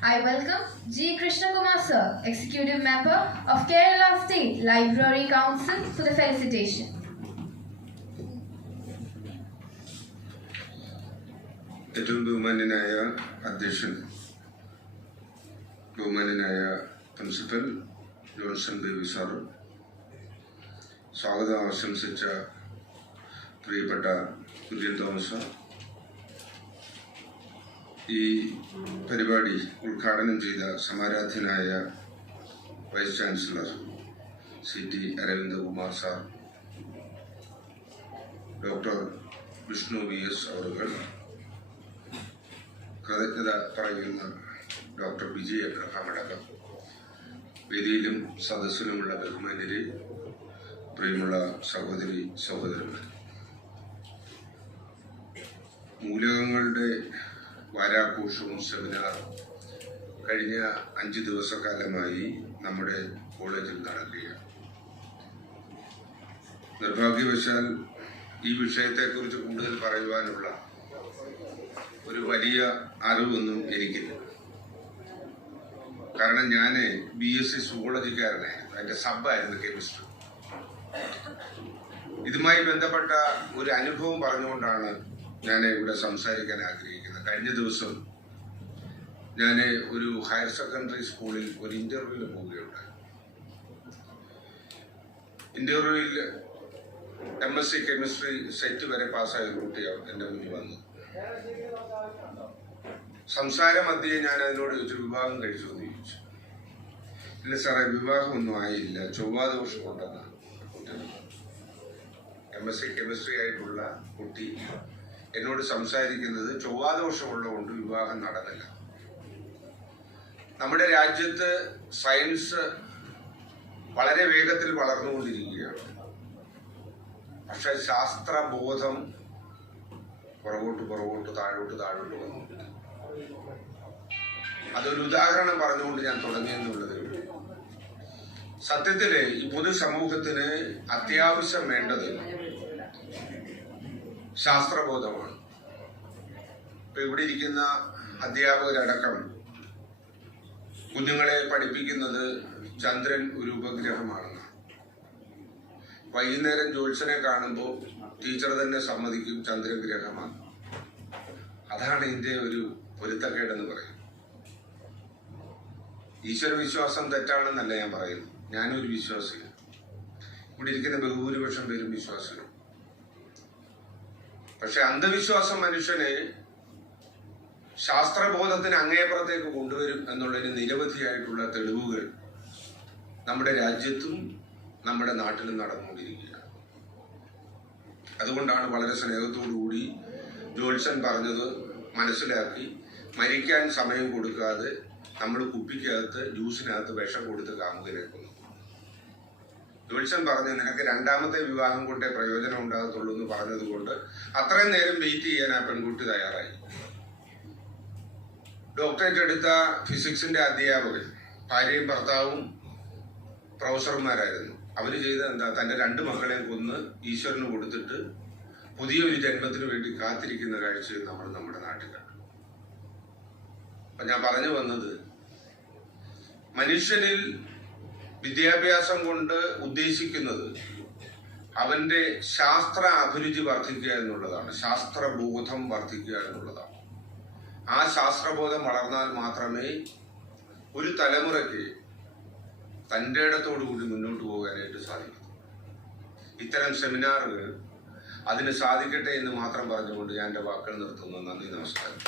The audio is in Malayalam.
I welcome G. Krishna Kumar Sir, Executive Member of Kerala State Library Council, for the felicitation. ഏറ്റവും ബഹുമാന്യനായ അധ്യക്ഷൻ, ബഹുമാന്യനായ പ്രിൻസിപ്പൽ ജോൺസൺ ബേബി സാർ, സ്വാഗതം ആശംസിച്ച പ്രിയപ്പെട്ട കുര്യൻ തോമസ്, ഈ പരിപാടി ഉദ്ഘാടനം ചെയ്ത സമാരാധ്യനായ vice chancellor CT Aravindakumar sir, doctor Vishnu VS അവറുകൾ, കൃതജ്ഞത പറയുന്ന ഡോക്ടർ വിജയ് അബ്രഹാം അടക്കം വേദിയിലും സദസ്സിലുമുള്ള ബഹുമാന്യരെ, പ്രിയമുള്ള സഹോദരി സഹോദരന്മാർ, മൂലകങ്ങളുടെ വാരാഘോഷവും സെമിനാറും കഴിഞ്ഞ 5 ദിവസക്കാലമായി നമ്മുടെ കോളേജിൽ നടക്കുകയാണ്. നിർഭാഗ്യവശാൽ ഈ വിഷയത്തെക്കുറിച്ച് കൂടുതൽ പറയുവാനുള്ള ഒരു വലിയ അറിവൊന്നും എനിക്കില്ല. കാരണം ഞാൻ BSc സുവോളജിക്കാരനായിരുന്നു, അതിൻ്റെ സബ്ബായിരുന്നു കെമിസ്ട്രി. ഇതുമായി ബന്ധപ്പെട്ട ഒരു അനുഭവം പറഞ്ഞുകൊണ്ടാണ് ഞാൻ ഇവിടെ സംസാരിക്കാൻ ആഗ്രഹിക്കുന്നത്. കഴിഞ്ഞ ദിവസം ഞാൻ ഒരു ഹയർ സെക്കൻഡറി സ്കൂളിൽ ഒരു ഇന്റർവ്യൂവിൽ പോവുകയുണ്ടായി. ഇന്റർവ്യൂവിൽ MSc കെമിസ്ട്രി സെറ്റ് വരെ പാസ്സായ കുട്ടികൾ എൻ്റെ മുന്നിൽ വന്നു. സംസാര മധ്യേ ഞാൻ അതിനോട് ചോദിച്ചു, വിവാഹം കഴിച്ചു എന്ന് ചോദിച്ചു. ഇല്ല സാറേ, വിവാഹമൊന്നും ആയില്ല, ചൊവ്വാദോഷം കൊണ്ടെന്നാണ് കുട്ടികൾ. MSc കെമിസ്ട്രി ആയിട്ടുള്ള കുട്ടി എന്നോട് സംസാരിക്കുന്നത് ചൊവ്വാദോഷമുള്ളതുകൊണ്ട് വിവാഹം നടന്നില്ല. നമ്മുടെ രാജ്യത്ത് സയൻസ് വളരെ വേഗത്തിൽ വളർന്നുകൊണ്ടിരിക്കുകയാണ്. പക്ഷെ ശാസ്ത്രബോധം പുറകോട്ട് താഴോട്ട് വന്നു. അതൊരു ഉദാഹരണം പറഞ്ഞുകൊണ്ട് ഞാൻ തുടങ്ങിയെന്നുള്ളത്. സത്യത്തില് ഈ പൊതുസമൂഹത്തിന് അത്യാവശ്യം വേണ്ടത് ശാസ്ത്രബോധമാണ്. ഇപ്പൊ ഇവിടെ ഇരിക്കുന്ന അധ്യാപകരടക്കം കുഞ്ഞുങ്ങളെ പഠിപ്പിക്കുന്നത് ചന്ദ്രൻ ഒരു ഉപഗ്രഹമാണെന്ന്. വൈകുന്നേരം ജോത്സ്യനെ കാണുമ്പോൾ ടീച്ചർ തന്നെ സമ്മതിക്കും ചന്ദ്രൻ ഗ്രഹമാണ്. അതാണ് ഇതിന്റെ ഒരു പൊരുത്തക്കേടെന്ന് പറയും. ഈശ്വര വിശ്വാസം തെറ്റാണെന്നല്ല ഞാൻ പറയുന്നു. ഞാനൊരു വിശ്വാസിയാണ്, ഇവിടെ ഇരിക്കുന്ന ബഹുഭൂരിപക്ഷം പേരും വിശ്വാസികൾ. പക്ഷെ അന്ധവിശ്വാസം മനുഷ്യനെ ശാസ്ത്രബോധത്തിന് അങ്ങേപ്പുറത്തേക്ക് കൊണ്ടുവരും എന്നുള്ളതിന് നിരവധിയായിട്ടുള്ള തെളിവുകൾ നമ്മുടെ രാജ്യത്തും നമ്മുടെ നാട്ടിലും നടന്നുകൊണ്ടിരിക്കുകയാണ്. അതുകൊണ്ടാണ് വളരെ സ്നേഹത്തോടുകൂടി ജോത്സ്യൻ പറഞ്ഞത് മനസ്സിലാക്കി മരിക്കാൻ സമയം കൊടുക്കാതെ നമ്മൾ കുപ്പിക്കകത്ത് ജ്യൂസിനകത്ത് വിഷം കൊടുത്ത് കാമുകനേക്കുന്നു. ജോത്സ്യൻ പറഞ്ഞു, നിനക്ക് 2ാമത്തെ വിവാഹം കൊണ്ടേ പ്രയോജനം ഉണ്ടാകത്തുള്ളൂ എന്ന് പറഞ്ഞതുകൊണ്ട് അത്രയും നേരം വെയിറ്റ് ചെയ്യാൻ ആ പെൺകുട്ടി തയ്യാറായി. ഡോക്ടറേറ്റ് എടുത്ത ഫിസിക്സിന്റെ അധ്യാപകൻ, ഭാര്യയും ഭർത്താവും പ്രൊഫസർമാരായിരുന്നു. അവര് ചെയ്ത എന്താ, തന്റെ 2 മക്കളെയും കൊന്ന് ഈശ്വരന് കൊടുത്തിട്ട് പുതിയൊരു ജന്മത്തിന് വേണ്ടി കാത്തിരിക്കുന്ന കാഴ്ചയും നമ്മൾ നമ്മുടെ നാട്ടിലാണ്. അപ്പൊ ഞാൻ പറഞ്ഞു വന്നത്, മനുഷ്യനിൽ വിദ്യാഭ്യാസം കൊണ്ട് ഉദ്ദേശിക്കുന്നത് അവന്റെ ശാസ്ത്ര അഭിരുചി വർദ്ധിക്കുക എന്നുള്ളതാണ്, ശാസ്ത്രബോധം വർദ്ധിക്കുക എന്നുള്ളതാണ്. ആ ശാസ്ത്രബോധം വളർന്നാൽ മാത്രമേ ഒരു തലമുറയ്ക്ക് തൻ്റെ ഇടത്തോടുകൂടി മുന്നോട്ട് പോകാനായിട്ട് സാധിക്കും. ഇത്തരം സെമിനാറുകൾ അതിന് സാധിക്കട്ടെ എന്ന് മാത്രം പറഞ്ഞുകൊണ്ട് ഞാൻ എൻ്റെ വാക്കുകൾ നിർത്തുന്നു. നന്ദി, നമസ്കാരം.